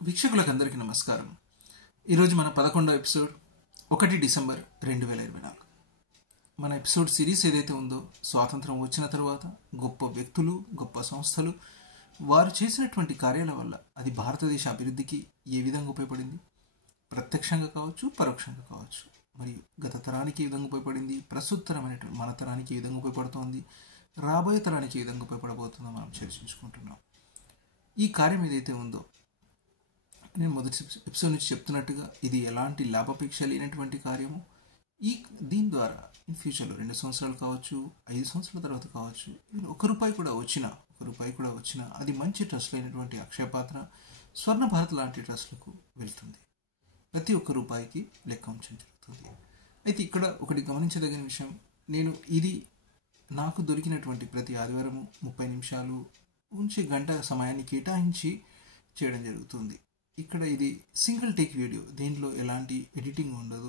వీక్షకులకు అందరికీ నమస్కారం. ఈరోజు మన 11వ ఎపిసోడ్ 1 డిసెంబర్ 2024. మన ఎపిసోడ్ సిరీస్ ఏదైతే ఉందో స్వాతంత్రం వచ్చిన తర్వాత గొప్ప వ్యక్తులు, గొప్ప సంస్థలు వారు చేసినటువంటి కార్యాల వల్ల అది భారతదేశ అభివృద్ధికి ఏ విధంగా ఉపయోగపడింది, ప్రత్యక్షంగా కావచ్చు, పరోక్షంగా కావచ్చు, మరియు గత తరానికి ఏ విధంగా ఉపయోగపడింది, ప్రస్తుత తరమైనటువంటి మన తరానికి ఏ విధంగా ఉపయోగపడుతోంది, రాబోయే తరానికి ఏ విధంగా ఉపయోగపడబోతుందో మనం చర్చించుకుంటున్నాం. ఈ కార్యం ఏదైతే ఉందో నేను మొదటి ఎపిసోడ్ నుంచి చెప్తున్నట్టుగా ఇది ఎలాంటి లాభాపేక్ష లేనటువంటి కార్యము. దీని ద్వారా ఇన్ ఫ్యూచర్లో 2 సంవత్సరాలు కావచ్చు, 5 సంవత్సరాల తర్వాత కావచ్చు, ₹1 కూడా వచ్చినా అది మంచి ట్రస్ట్లు అయినటువంటి అక్షయపాత్ర, స్వర్ణ భారత్ లాంటి ట్రస్ట్లకు వెళ్తుంది. ప్రతి ₹1 లెక్క ఉంచడం జరుగుతుంది. అయితే ఇక్కడ ఒకటి గమనించదగిన విషయం, నేను ఇది నాకు దొరికినటువంటి ప్రతి ఆదివారం 30 నిమిషాలు ఉంచి గంట సమయాన్ని కేటాయించి చేయడం జరుగుతుంది. ఇక్కడ ఇది సింగిల్ టేక్ వీడియో, దీంట్లో ఎలాంటి ఎడిటింగ్ ఉండదు,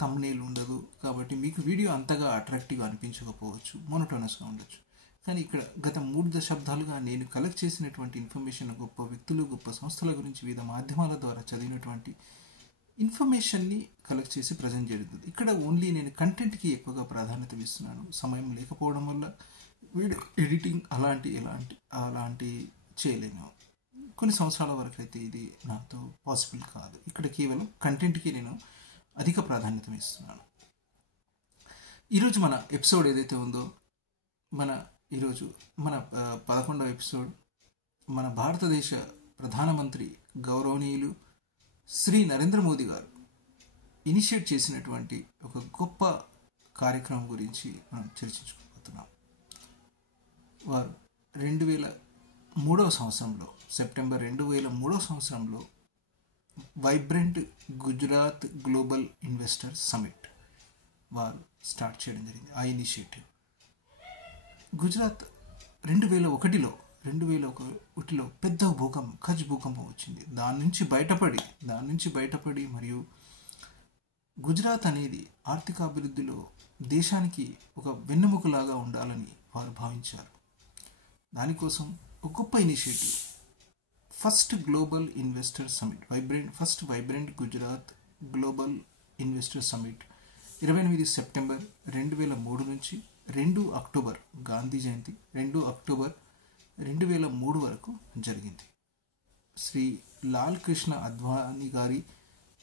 థంబ్నెయిల్ ఉండదు. కాబట్టి మీకు వీడియో అంతగా అట్రాక్టివ్గా అనిపించకపోవచ్చు, మోనోటోనస్గా ఉండొచ్చు. కానీ ఇక్కడ గత 3 దశాబ్దాలుగా నేను కలెక్ట్ చేసినటువంటి ఇన్ఫర్మేషన్, గొప్ప వ్యక్తులు, గొప్ప సంస్థల గురించి వివిధ మాధ్యమాల ద్వారా చదివినటువంటి ఇన్ఫర్మేషన్ని కలెక్ట్ చేసి ప్రజెంట్ జరుగుతుంది. ఇక్కడ ఓన్లీ నేను కంటెంట్కి ఎక్కువగా ప్రాధాన్యత ఇస్తున్నాను. సమయం లేకపోవడం వల్ల వీడియో ఎడిటింగ్ అలాంటి చేయలేను. కొన్ని సంవత్సరాల వరకు అయితే ఇది నాతో పాసిబుల్ కాదు. ఇక్కడ కేవలం కంటెంట్కి నేను అధిక ప్రాధాన్యత ఇస్తున్నాను. ఈరోజు మన ఎపిసోడ్ ఏదైతే ఉందో ఈరోజు మన 11వ ఎపిసోడ్ మన భారతదేశ ప్రధానమంత్రి గౌరవనీయులు శ్రీ నరేంద్ర మోదీ గారు ఇనిషియేట్ చేసినటువంటి ఒక గొప్ప కార్యక్రమం గురించి మనం చర్చించుకోబోతున్నాం. వారు 2003వ సంవత్సరంలో, సెప్టెంబర్ 2003వ సంవత్సరంలో vibrant Gujarat global investor summit వారు స్టార్ట్ చేయడం జరిగింది. ఆ ఇనిషియేటివ్ గుజరాత్ 2001లో పెద్ద భూకంపం, కచ్ భూకంపం వచ్చింది. దాని నుంచి బయటపడి మరియు గుజరాత్ అనేది ఆర్థికాభివృద్ధిలో దేశానికి ఒక వెన్నెముకలాగా ఉండాలని వారు భావించారు. దానికోసం ఒక గొప్ప initiative, first global investor summit, vibrant Gujarat global investor summit 28 September 2003 నుంచి 2 అక్టోబర్ గాంధీ జయంతి 2 అక్టోబర్ 2003 వరకు జరిగింది. శ్రీ లాల్ కృష్ణ అద్వానీ గారి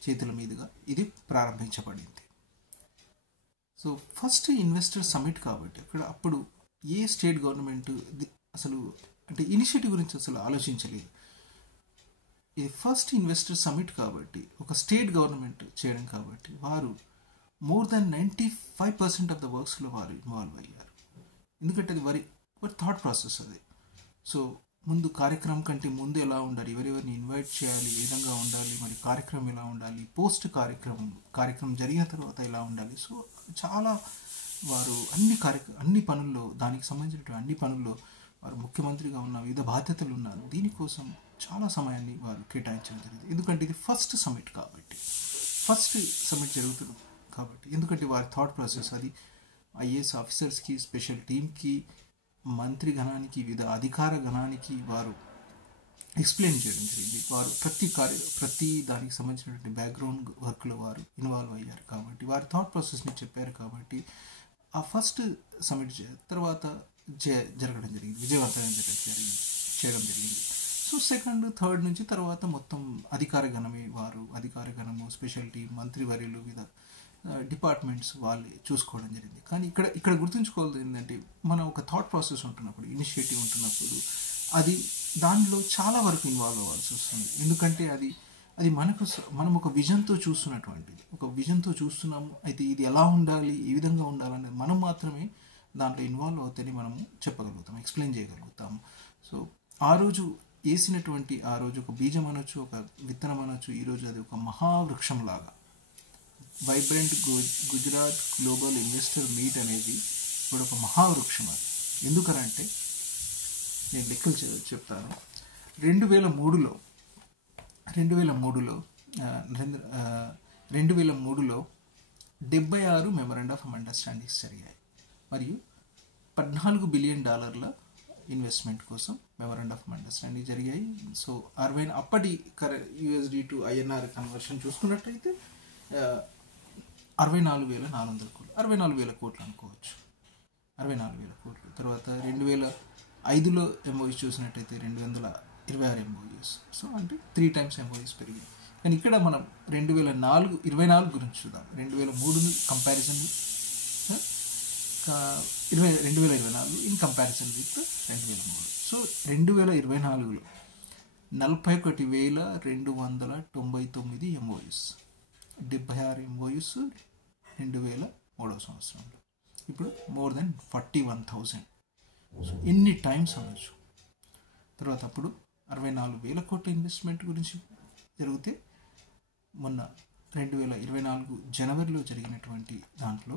చేతుల మీదుగా ఇది ప్రారంభించబడింది. సో ఫస్ట్ ఇన్వెస్టర్ సమిట్ కాబట్టి అప్పుడు ఏ స్టేట్ గవర్నమెంట్ అసలు అంటే ఇనిషియేటివ్ గురించి అసలు ఆలోచించలేదు. ఇది ఫస్ట్ ఇన్వెస్టర్ సమిట్ కాబట్టి ఒక స్టేట్ గవర్నమెంట్ చేయడం కాబట్టి వారు మోర్ దాన్ 95% ఆఫ్ ద వర్క్స్లో వారు ఇన్వాల్వ్ అయ్యారు. ఎందుకంటే అది వారి థాట్ ప్రాసెస్ అది. సో ముందు కార్యక్రమం కంటే ముందు ఎలా ఉండాలి, ఎవరెవరిని ఇన్వైట్ చేయాలి, ఏ విధంగా ఉండాలి, మరి కార్యక్రమం ఎలా ఉండాలి, పోస్ట్ కార్యక్రమం జరిగిన తర్వాత ఎలా ఉండాలి. సో చాలా వారు అన్ని పనుల్లో, దానికి సంబంధించినటువంటి అన్ని పనుల్లో వారు ముఖ్యమంత్రిగా ఉన్న వివిధ బాధ్యతలు ఉన్నారు. దీనికోసం చాలా సమయాన్ని వారు కేటాయించడం జరిగింది. ఎందుకంటే ఇది ఫస్ట్ సమిట్ జరుగుతుంది కాబట్టి. ఎందుకంటే వారి థాట్ ప్రాసెస్ అది ఐఏఎస్ ఆఫీసర్స్కి, స్పెషల్ టీమ్కి, మంత్రి గణానికి, వివిధ అధికార గణానికి వారు ఎక్స్ప్లెయిన్ చేయడం జరిగింది. వారు ప్రతి దానికి సంబంధించినటువంటి బ్యాక్గ్రౌండ్ వర్క్లో వారు ఇన్వాల్వ్ అయ్యారు కాబట్టి, వారి థాట్ ప్రాసెస్ని చెప్పారు కాబట్టి ఆ ఫస్ట్ సమిట్ తర్వాత జరగడం జరిగింది, విజయవంతంగా చేయడం జరిగింది. సో సెకండ్, థర్డ్ నుంచి తర్వాత మొత్తం అధికార గణము, స్పెషల్ టీం, మంత్రివర్యులు, వివిధ డిపార్ట్మెంట్స్ వాళ్ళే చూసుకోవడం జరిగింది. కానీ ఇక్కడ గుర్తుంచుకోవాల్సింది ఏంటంటే, మనం ఒక థాట్ ప్రాసెస్ ఉంటున్నప్పుడు, ఇనిషియేటివ్ ఉంటున్నప్పుడు అది దానిలో చాలా వరకు ఇన్వాల్వ్ అవ్వాల్సి వస్తుంది. ఎందుకంటే అది మనం ఒక విజన్తో చూస్తున్నటువంటిది, ఒక విజన్తో చూస్తున్నాము. అయితే ఇది ఎలా ఉండాలి, ఏ విధంగా ఉండాలనేది మనం మాత్రమే దాంట్లో ఇన్వాల్వ్ అవుతేనే మనము చెప్పగలుగుతాం, ఎక్స్ప్లెయిన్ చేయగలుగుతాము. సో ఆ రోజు వేసినటువంటి, ఆ రోజు ఒక బీజం అనొచ్చు, ఒక విత్తనం అనొచ్చు, ఈరోజు అది ఒక మహావృక్షం లాగా. Vibrant Gujarat global investor meet అనేది ఇప్పుడు ఒక మహావృక్షం. అది ఎందుకనంటే నేను లెక్కలు చెప్తాను. 2003లో 76 మెమరాండం ఆఫ్ అండర్స్టాండింగ్స్ జరిగాయి మరియు $14 బిలియన్ ఇన్వెస్ట్మెంట్ కోసం మెమరాండం ఆఫ్ అండర్స్టాండింగ్ జరిగాయి. సో అప్పటి USD టు INR కన్వర్షన్ చూసుకున్నట్టయితే 64,400 కోట్లు, 64,000 కోట్లు అనుకోవచ్చు, 64,000 కోట్లు. తర్వాత 2005లో MOUs చూసినట్టయితే 226 MOUs. సో అంటే 3 times MOUs పెరిగింది. కానీ ఇక్కడ మనం 2024 గురించి చూద్దాం. 2003 comparison 2024 in comparison with 2003. So 2024లో 41,299 MOUs, 76 MOUs 2003 సంవత్సరంలో. ఇప్పుడు మోర్ దెన్ 41,000. సో ఎన్ని టైమ్స్ అనొచ్చు. తర్వాత అప్పుడు 64,000 కోట్ల ఇన్వెస్ట్మెంట్ గురించి జరిగితే మొన్న 2024 జనవరిలో జరిగినటువంటి దాంట్లో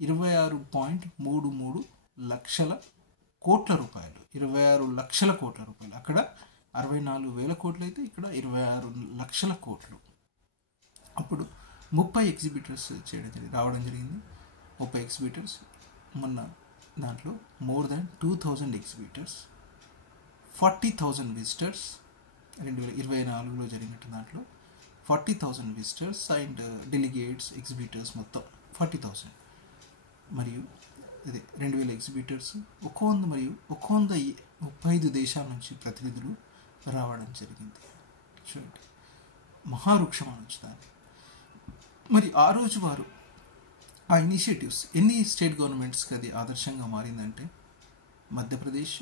26.33 లక్షల కోట్ల రూపాయలు, 26 లక్షల కోట్ల రూపాయలు. అక్కడ 64,000 కోట్లు అయితే ఇక్కడ 26 లక్షల కోట్లు. అప్పుడు 30 ఎగ్జిబిటర్స్ రావడం జరిగింది. 30 ఎగ్జిబిటర్స్ మొన్న దాంట్లో మోర్ దాన్ 2,000 ఎగ్జిబిటర్స్, 40,000 విజిటర్స్. 2024లో జరిగినట్టు దాంట్లో 40,000 విజిటర్స్ అండ్ డెలిగేట్స్, ఎగ్జిబిటర్స్ మొత్తం 40,000. మరియు అదే 2,000 ఎగ్జిబిటర్స్, 135 దేశాల నుంచి ప్రతినిధులు రావడం జరిగింది. చూడండి, మహావృక్షం అనొచ్చు దాన్ని. మరి ఆ రోజు వారు ఆ ఇనిషియేటివ్స్ ఎన్ని స్టేట్ గవర్నమెంట్స్కి అది ఆదర్శంగా మారిందంటే మధ్యప్రదేశ్,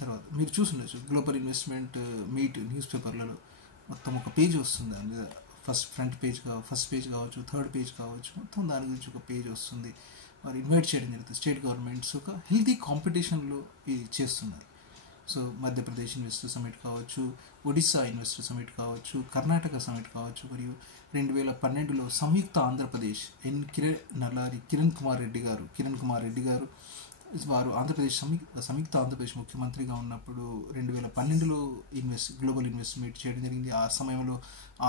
తర్వాత మీరు చూసుండొచ్చు గ్లోబల్ ఇన్వెస్ట్మెంట్ మీట్ న్యూస్ పేపర్లలో మొత్తం ఒక పేజ్ వస్తుంది. దాని మీద ఫస్ట్ పేజ్ కావచ్చు, థర్డ్ పేజ్ కావచ్చు, మొత్తం దాని గురించి ఒక పేజ్ వస్తుంది. మరి ఇన్వైట్ చేయడం జరుగుతుంది. స్టేట్ గవర్నమెంట్స్ ఒక హెల్తీ కాంపిటీషన్లో ఇది చేస్తున్నారు. సో మధ్యప్రదేశ్ ఇన్వెస్టర్ సమిట్ కావచ్చు, ఒడిస్సా ఇన్వెస్టర్ సమిట్ కావచ్చు, కర్ణాటక సమిట్ కావచ్చు, మరియు 2012లో సంయుక్త ఆంధ్రప్రదేశ్ కిరణ్ కుమార్ రెడ్డి గారు వారు ఆంధ్రప్రదేశ్ సంయుక్త ఆంధ్రప్రదేశ్ ముఖ్యమంత్రిగా ఉన్నప్పుడు 2012లో గ్లోబల్ ఇన్వెస్ట్మెంట్ చేయడం జరిగింది. ఆ సమయంలో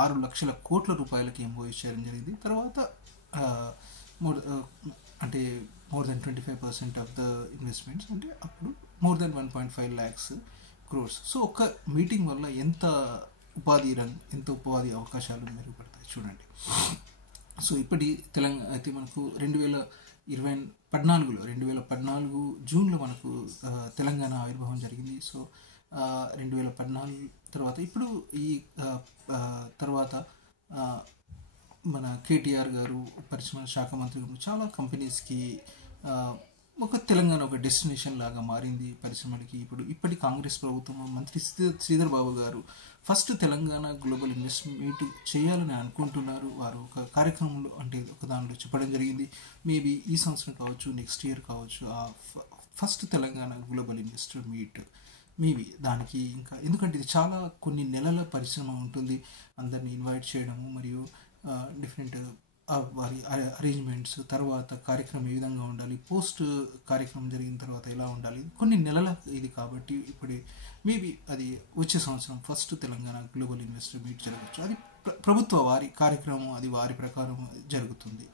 6 లక్షల కోట్ల రూపాయలకి MOU చేయడం జరిగింది. తర్వాత more than 25% of the investments, అంటే అప్పుడు more than 1.5 lakhs crores. So ఒక్క మీటింగ్ వల్ల ఎంత ఉపాధి అవకాశాలు మెరుగుపడతాయి చూడండి. సో ఇప్పటి తెలంగాణ అయితే మనకు 2014 జూన్లో మనకు తెలంగాణ ఆవిర్భావం జరిగింది. సో 2014 తర్వాత ఇప్పుడు ఈ తర్వాత మన KTR గారు పరిశ్రమల శాఖ మంత్రి చాలా కంపెనీస్కి ఒక తెలంగాణ ఒక డెస్టినేషన్ లాగా మారింది పరిశ్రమలకి. ఇప్పటి కాంగ్రెస్ ప్రభుత్వం మంత్రి శ్రీధర్ బాబు గారు ఫస్ట్ తెలంగాణ గ్లోబల్ ఇన్వెస్ట్మెంట్ చేయాలని అనుకుంటున్నారు. వారు ఒక కార్యక్రమంలో ఒక దానిలో చెప్పడం జరిగింది. మేబీ ఈ సంవత్సరం కావచ్చు, నెక్స్ట్ ఇయర్ కావచ్చు, ఆ first Telangana global investor meet maybe దానికి ఇంకా, ఎందుకంటే ఇది చాలా కొన్ని నెలల పరిశ్రమ ఉంటుంది. అందరినీ ఇన్వైట్ చేయడము మరియు డిఫరెంట్ వారి అరేంజ్మెంట్స్, తర్వాత కార్యక్రమం ఏ విధంగా ఉండాలి, పోస్ట్ కార్యక్రమం జరిగిన తర్వాత ఎలా ఉండాలి, కొన్ని నెలల ఇది. కాబట్టి ఇప్పుడు మేబీ అది వచ్చే సంవత్సరం first Telangana global investor meet జరగవచ్చు. అది ప్రభుత్వ వారి కార్యక్రమం, అది వారి ప్రకారం జరుగుతుంది.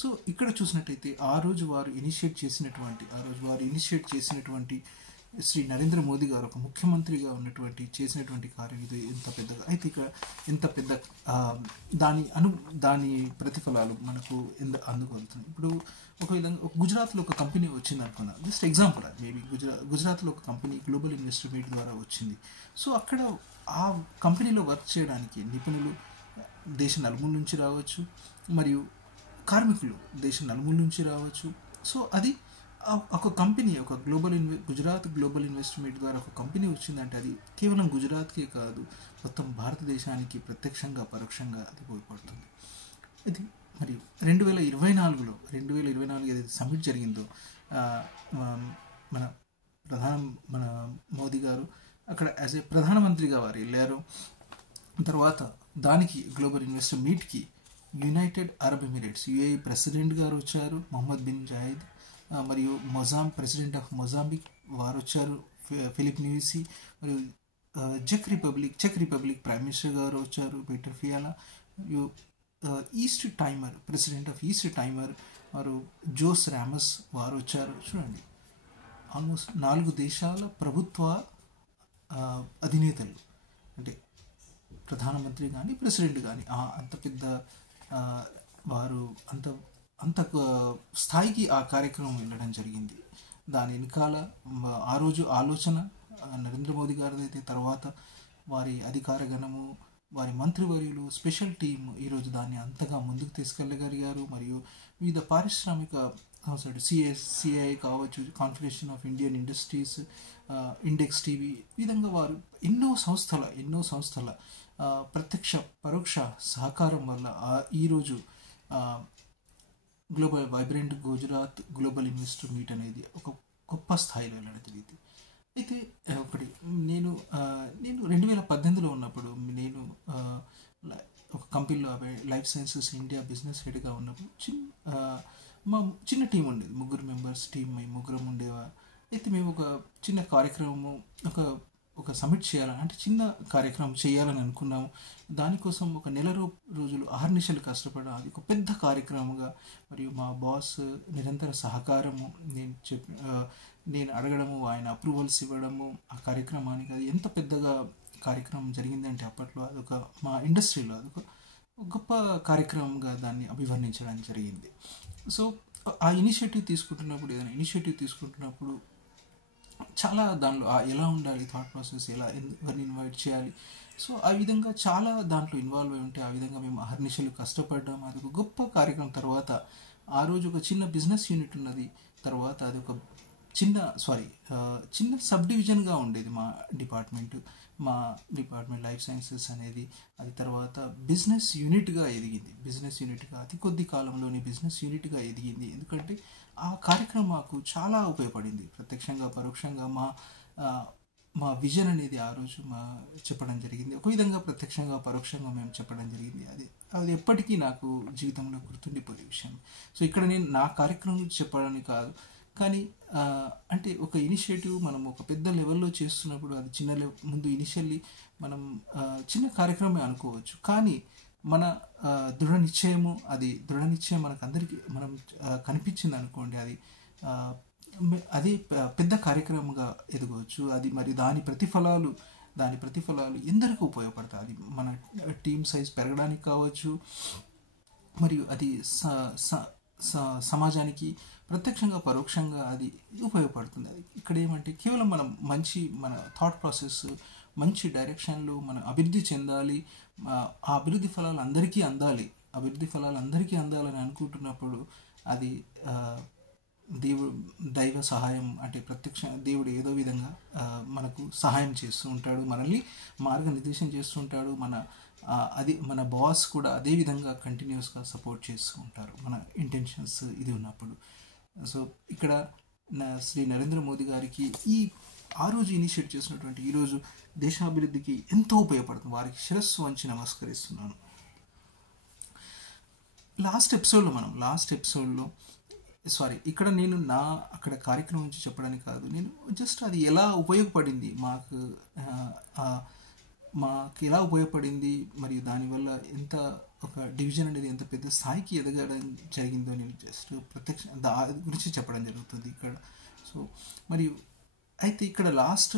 సో ఇక్కడ చూసినట్టయితే ఆ రోజు వారు ఇనిషియేట్ చేసినటువంటి శ్రీ నరేంద్ర మోదీ గారు ఒక ముఖ్యమంత్రిగా చేసినటువంటి కార్యం ఇది ఎంత పెద్దగా అయితే ఇక్కడ ఎంత పెద్ద దాని ప్రతిఫలాలు మనకు అందుకోగలుగుతుంది. ఇప్పుడు ఒక విధంగా గుజరాత్లో ఒక కంపెనీ వచ్చింది అనుకున్నాను, జస్ట్ ఎగ్జాంపుల్. మేబీ గుజరాత్లో ఒక కంపెనీ గ్లోబల్ ఇన్వెస్టర్ మీట్ ద్వారా వచ్చింది. సో అక్కడ ఆ కంపెనీలో వర్క్ చేయడానికి నిపుణులు దేశ నలుమూల నుంచి రావచ్చు, మరియు కార్మికులు దేశ నలుమూల నుంచి రావచ్చు. సో అది ఒక కంపెనీ, ఒక గుజరాత్ గ్లోబల్ ఇన్వెస్ట్మెంట్ ద్వారా ఒక కంపెనీ వచ్చిందంటే అది కేవలం గుజరాత్కే కాదు, మొత్తం భారతదేశానికి ప్రత్యక్షంగా పరోక్షంగా అది ఉపయోగపడుతుంది. ఇది మరియు 2024లో ఏదైతే సమ్మిట్ జరిగిందో మన మోదీ గారు అక్కడ యాజ్ ఏ ప్రధానమంత్రిగా వారు వెళ్ళారు. తర్వాత దానికి గ్లోబల్ ఇన్వెస్టర్ మీట్కి United Arab Emirates UAE president గారు వచ్చారు, మొహమ్మద్ బిన్ జాయిద్, మరియు ప్రెసిడెంట్ ఆఫ్ మొజాంబిక్ వారు వచ్చారు, ఫిలిప్ న్యూసీ, మరియు చెక్ రిపబ్లిక్ ప్రైమ్ మినిస్టర్ గారు వచ్చారు, పీటర్ ఫియాలా, మరియు ప్రెసిడెంట్ ఆఫ్ ఈస్ట్ టైమర్ వారు జోస్ రామస్ వారు వచ్చారు. చూడండి, ఆల్మోస్ట్ 4 దేశాల ప్రభుత్వ అధినేతలు, అంటే ప్రధానమంత్రి కానీ ప్రెసిడెంట్ కానీ అంత పెద్ద ఆ, వారు అంత అంత స్థాయికి ఆ కార్యక్రమం వెళ్ళడం జరిగింది. దాని వెనకాల ఆ రోజు ఆలోచన నరేంద్ర మోదీ గారిది అయితే, తర్వాత వారి అధికార గణము, వారి మంత్రివర్యులు, స్పెషల్ టీమ్ ఈరోజు దాన్ని అంతగా ముందుకు తీసుకెళ్ళగలిగారు. మరియు వివిధ పారిశ్రామిక సంస్థలు, సిఐ కావచ్చు, confederation of Indian industries, index TV, ఈ విధంగా వారు ఎన్నో సంస్థల ప్రత్యక్ష పరోక్ష సహకారం వల్ల ఈరోజు global vibrant Gujarat global investor meet అనేది ఒక గొప్ప స్థాయిలో వెళ్ళడం జరిగింది. అయితే ఒకటి నేను 2018లో ఉన్నప్పుడు నేను ఒక కంపెనీలో లైఫ్ సైన్సెస్ ఇండియా బిజినెస్ హెడ్గా ఉన్నప్పుడు మా చిన్న టీం ఉండేది, 3 మెంబర్స్ టీం, మేము 3 ఉండేవారు. అయితే మేము ఒక చిన్న కార్యక్రమము, ఒక సబ్మిట్ చేయాలని, అంటే చిన్న కార్యక్రమం చేయాలని అనుకున్నాము. దానికోసం ఒక నెల రోజులు అహర్నిశలు కష్టపడడం, అది ఒక పెద్ద కార్యక్రమంగా, మరియు మా బాస్ నిరంతర సహకారము, నేను అడగడము, ఆయన అప్రూవల్స్ ఇవ్వడము, ఆ కార్యక్రమానికి అది ఎంత పెద్దగా కార్యక్రమం జరిగిందంటే అప్పట్లో అదొక మా ఇండస్ట్రీలో అదొక గొప్ప కార్యక్రమంగా దాన్ని అభివర్ణించడం జరిగింది. సో ఆ ఇనిషియేటివ్ తీసుకుంటున్నప్పుడు చాలా దానిలో ఎలా ఉండాలి, థాట్ ప్రాసెస్ ఎలా, ఎవరిని ఇన్వైట్ చేయాలి, సో ఆ విధంగా చాలా దాంట్లో ఇన్వాల్వ్ అయి ఉంటే, ఆ విధంగా మేము అహర్నిశలు కష్టపడ్డాం. అది ఒక గొప్ప కార్యక్రమం. తర్వాత ఆ రోజు ఒక చిన్న బిజినెస్ యూనిట్ ఉన్నది. తర్వాత అది ఒక చిన్న సబ్ డివిజన్గా ఉండేది మా డిపార్ట్మెంట్ లైఫ్ సైన్సెస్ అనేది. అది తర్వాత బిజినెస్ యూనిట్గా అతి కొద్ది కాలంలోనే బిజినెస్ యూనిట్గా ఎదిగింది. ఎందుకంటే ఆ కార్యక్రమం మాకు చాలా ఉపయోగపడింది. ప్రత్యక్షంగా పరోక్షంగా మా విజన్ అనేది ఆ రోజు చెప్పడం జరిగింది. ఒక విధంగా ప్రత్యక్షంగా పరోక్షంగా మేము చెప్పడం జరిగింది. అది ఎప్పటికీ నాకు జీవితంలో గుర్తుండిపోయే విషయం. సో ఇక్కడ నేను నా కార్యక్రమం గురించి చెప్పడానికి కాదు, కానీ అంటే ఒక ఇనిషియేటివ్ మనం ఒక పెద్ద లెవెల్లో చేస్తున్నప్పుడు అది ముందు ఇనిషియల్లీ మనం చిన్న కార్యక్రమమే అనుకోవచ్చు, కానీ మన దృఢ నిశ్చయం మనకు అందరికీ మనం కనిపించింది అనుకోండి, అది పెద్ద కార్యక్రమంగా ఎదగవచ్చు. అది మరి దాని ప్రతిఫలాలు ఎందరికీ ఉపయోగపడతాయి. అది మన టీమ్ సైజ్ పెరగడానికి కావచ్చు, మరియు అది సమాజానికి ప్రత్యక్షంగా పరోక్షంగా అది ఉపయోగపడుతుంది. అది ఇక్కడ ఏమంటే కేవలం మన థాట్ ప్రాసెస్ మంచి డైరెక్షన్లో మనం అభివృద్ధి చెందాలి, ఆ అభివృద్ధి ఫలాలు అందరికీ అందాలని అనుకుంటున్నప్పుడు అది దైవ సహాయం, అంటే ప్రత్యక్ష దేవుడు ఏదో విధంగా మనకు సహాయం చేస్తూ ఉంటాడు, మనల్ని మార్గనిర్దేశం చేస్తూ ఉంటాడు. మన బాస్ కూడా అదే విధంగా కంటిన్యూస్గా సపోర్ట్ చేస్తూ ఉంటారు మన ఇంటెన్షన్స్ ఇది ఉన్నప్పుడు. సో ఇక్కడ శ్రీ నరేంద్ర మోదీ గారికి ఆ రోజు ఇనిషియేట్ చేసినటువంటి ఈరోజు దేశాభివృద్ధికి ఎంతో ఉపయోగపడుతుంది. వారికి శిరస్సు వంచి నమస్కరిస్తున్నాను. లాస్ట్ ఎపిసోడ్లో ఇక్కడ నేను అక్కడ కార్యక్రమం నుంచి చెప్పడానికి కాదు, నేను జస్ట్ అది ఎలా ఉపయోగపడింది మాకు ఎలా ఉపయోగపడింది, మరియు దానివల్ల ఎంత ఒక డివిజన్ అనేది ఎంత పెద్ద స్థాయికి ఎదగడం జరిగిందో నేను జస్ట్ దాని గురించి చెప్పడం జరుగుతుంది ఇక్కడ. సో మరియు అయితే ఇక్కడ లాస్ట్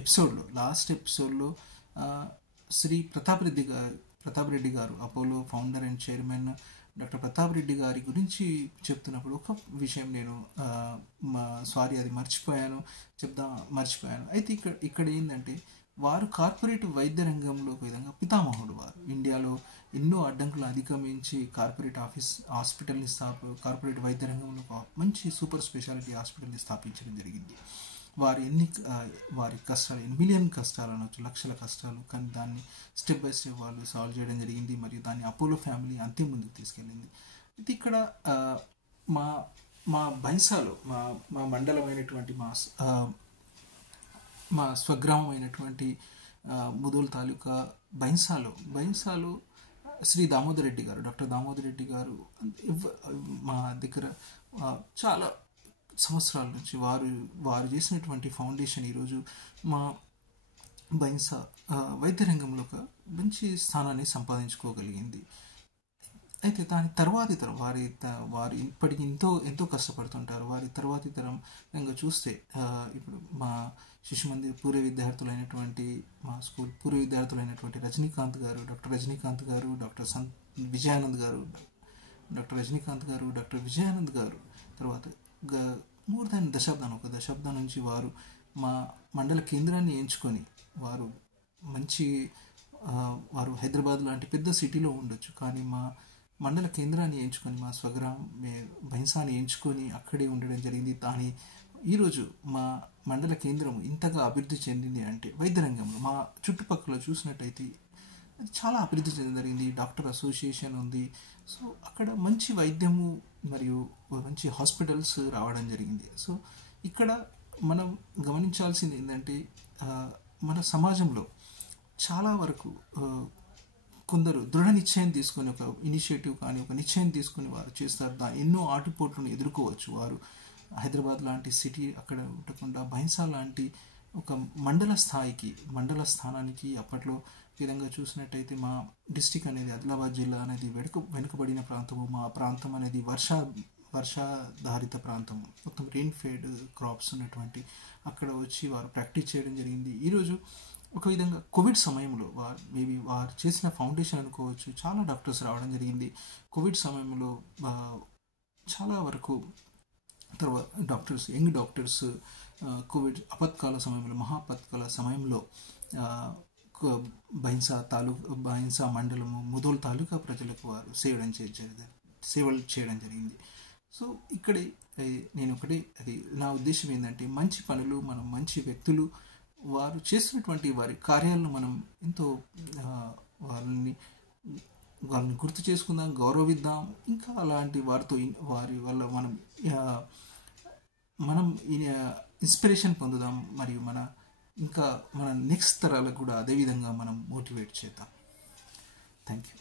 ఎపిసోడ్లో శ్రీ ప్రతాప్ రెడ్డి గారు Apollo founder and chairman doctor Pratap Reddy గారి గురించి చెప్తున్నప్పుడు ఒక విషయం నేను అది మర్చిపోయాను. అయితే ఇక్కడ ఏంటంటే, వారు కార్పొరేట్ వైద్య రంగంలో ఒక విధంగా పితామహుడు. వారు ఇండియాలో ఎన్నో అడ్డంకులు అధిగమించి కార్పొరేట్ వైద్య రంగంలో ఒక మంచి సూపర్ స్పెషాలిటీ హాస్పిటల్ని స్థాపించడం జరిగింది. వారి కష్టాలు, మిలియన్ కష్టాలు అనొచ్చు, లక్షల కష్టాలు, కానీ దాన్ని స్టెప్ బై స్టెప్ వాళ్ళు సాల్వ్ చేయడం జరిగింది. మరియు దాన్ని అపోలో ఫ్యామిలీ అంతే ముందుకు తీసుకెళ్ళింది. అయితే ఇక్కడ మా బైన్సాలో మా మండలమైనటువంటి మా స్వగ్రామం అయినటువంటి ముదోల్ తాలూకా బైన్సాలో శ్రీ దామోదర్ రెడ్డి గారు, డాక్టర్ దామోదర్ రెడ్డి గారు మా దగ్గర చాలా సంవత్సరాల నుంచి వారు చేసినటువంటి ఫౌండేషన్ ఈరోజు మా బైన్సా వైద్య రంగంలో ఒక మంచి స్థానాన్ని సంపాదించుకోగలిగింది. అయితే దాని తర్వాతి తరం వారు ఇప్పటికి ఎంతో కష్టపడుతుంటారు. వారి తర్వాతి తరం ఇంకా చూస్తే ఇప్పుడు మా శిశు మందిర్ పూర్వ విద్యార్థులైనటువంటి మా స్కూల్ పూర్వ విద్యార్థులైనటువంటి రజనీకాంత్ గారు, డాక్టర్ రజనీకాంత్ గారు, విజయానంద్ గారు, డాక్టర్ విజయానంద్ గారు తర్వాత మోర్ దాన్ ఒక దశాబ్దం నుంచి వారు మా మండల కేంద్రాన్ని ఎంచుకొని వారు హైదరాబాద్ లాంటి పెద్ద సిటీలో ఉండొచ్చు, కానీ మా మండల కేంద్రాన్ని ఎంచుకొని మా స్వగ్రామం బైంసాని ఎంచుకొని అక్కడే ఉండడం జరిగింది. కానీ ఈరోజు మా మండల కేంద్రం ఇంతగా అభివృద్ధి చెందింది అంటే వైద్య రంగంలో మా చుట్టుపక్కల చూసినట్టయితే చాలా అభివృద్ధి చెంది జరిగింది. డాక్టర్ అసోసియేషన్ ఉంది. సో అక్కడ మంచి వైద్యము మరియు మంచి హాస్పిటల్స్ రావడం జరిగింది. సో ఇక్కడ మనం గమనించాల్సింది ఏంటంటే మన సమాజంలో చాలా వరకు కొందరు దృఢ నిశ్చయం తీసుకొని ఒక ఇనిషియేటివ్ కానీ ఒక నిశ్చయం తీసుకొని వారు చేస్తారు. ఎన్నో ఆటుపోట్లను ఎదుర్కోవచ్చు. వారు హైదరాబాద్ లాంటి సిటీ అక్కడ ఉండకుండా బైంసా లాంటి ఒక మండల స్థానానికి అప్పట్లో విధంగా చూసినట్టయితే మా డిస్టిక్ అనేది ఆదిలాబాద్ జిల్లా అనేది వెనుకబడిన ప్రాంతము. మా ప్రాంతం అనేది వర్షాధారిత ప్రాంతం, మొత్తం రెయిన్ ఫెడ్ క్రాప్స్ ఉన్నటువంటి అక్కడ వచ్చి వారు ప్రాక్టీస్ చేయడం జరిగింది. ఈరోజు ఒక విధంగా కోవిడ్ సమయంలో వారు చేసిన ఫౌండేషన్ అనుకోవచ్చు, చాలా డాక్టర్స్ రావడం జరిగింది. కోవిడ్ సమయంలో చాలా వరకు తర్వాత యంగ్ డాక్టర్స్ కోవిడ్ మహాపత్కాల సమయంలో బైంసా మండలము ముదోల్ తాలూకా ప్రజలకు వారు సేవలు చేయడం జరిగింది. సో ఇక్కడే నా ఉద్దేశం ఏంటంటే మంచి పనులు, మనం మంచి వ్యక్తులు వారు చేసినటువంటి వారి కార్యాలను మనం ఎంతో వాళ్ళని గుర్తు చేసుకుందాం, గౌరవిద్దాం. ఇంకా అలాంటి వారి వల్ల మనం ఇన్స్పిరేషన్ పొందుదాం. మరియు మన నెక్స్ట్ తరాలకు కూడా అదేవిధంగా మనం మోటివేట్ చేద్దాం. Thank you.